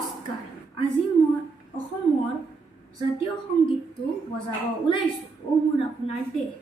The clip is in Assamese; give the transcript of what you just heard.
নমস্কাৰ, আজি মই অসমৰ জাতীয় সংগীতটো বজাব ওলাইছোঁ। অ মোৰ আপোনাৰ দেশ।